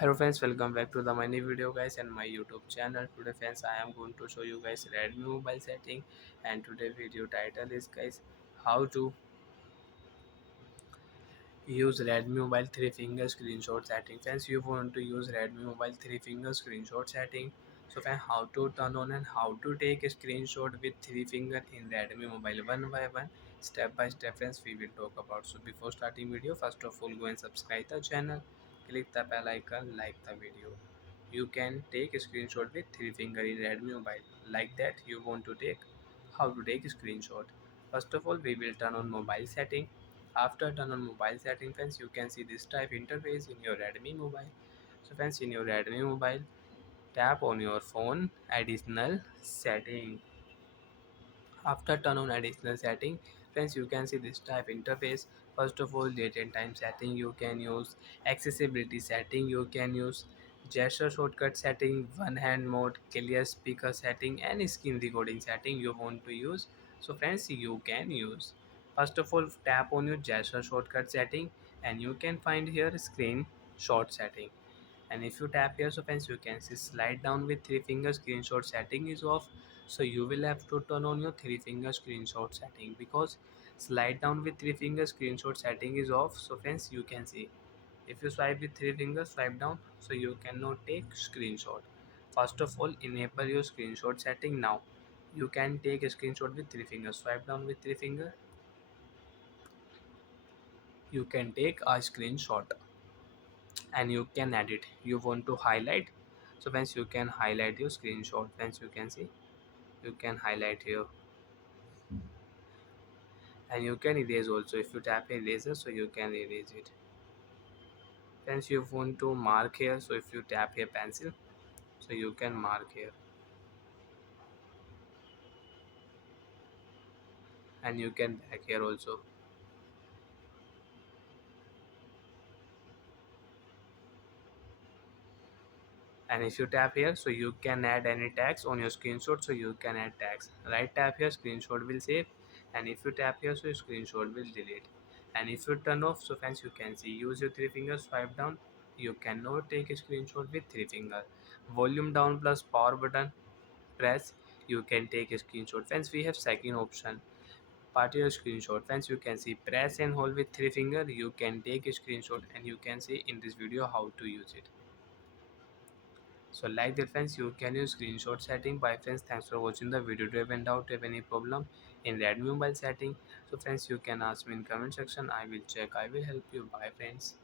Hello friends, welcome back to the my new video guys and my YouTube channel. Today friends, I am going to show you guys Redmi mobile setting, and today video title is guys how to use Redmi mobile three finger screenshot setting. Friends, you want to use Redmi mobile three finger screenshot setting. So friends, how to turn on and how to take a screenshot with three finger in Redmi mobile one by one, step by step friends we will talk about. So before starting video, first of all go and subscribe the channel, click the bell icon, like the video. You can take a screenshot with three finger in Redmi mobile. Like that you want to take. How to take a screenshot? First of all, we will turn on mobile setting. After turn on mobile setting, friends, you can see this type interface in your Redmi mobile. So friends, in your Redmi mobile, tap on your phone additional setting. After turn on additional setting, friends, you can see this type interface. First of all, date and time setting you can use, accessibility setting you can use, gesture shortcut setting, one hand mode, clear speaker setting, and screen recording setting you want to use. So friends, you can use. First of all, tap on your gesture shortcut setting and you can find here screen short setting. And if you tap here, so friends, you can see slide down with three finger screenshot setting is off. So you will have to turn on your three finger screenshot setting, because slide down with three finger screenshot setting is off. So friends, you can see if you swipe with three fingers, swipe down, so you cannot take screenshot. First of all, enable your screenshot setting now. You can take a screenshot with three fingers. Swipe down with three finger, you can take a screenshot and you can edit. You want to highlight, so once you can highlight your screenshot, once you can see, you can highlight here, and you can erase also. If you tap eraser, so you can erase it. Once you want to mark here, so if you tap here pencil, so you can mark here, and you can back here also. And if you tap here, so you can add any tags on your screenshot, so you can add tags. Right tap here, screenshot will save, and if you tap here, so your screenshot will delete. And if you turn off, so friends, you can see use your three fingers, swipe down, you cannot take a screenshot with three finger. Volume down plus power button press, you can take a screenshot. Friends, we have second option, party or screenshot. Friends, you can see press and hold with three finger, you can take a screenshot, and you can see in this video how to use it. So like that friends, you can use screenshot setting. Bye friends, thanks for watching the video. Do you have any doubt, have any problem in Redmi mobile setting, so friends you can ask me in comment section. I will check, I will help you. Bye friends.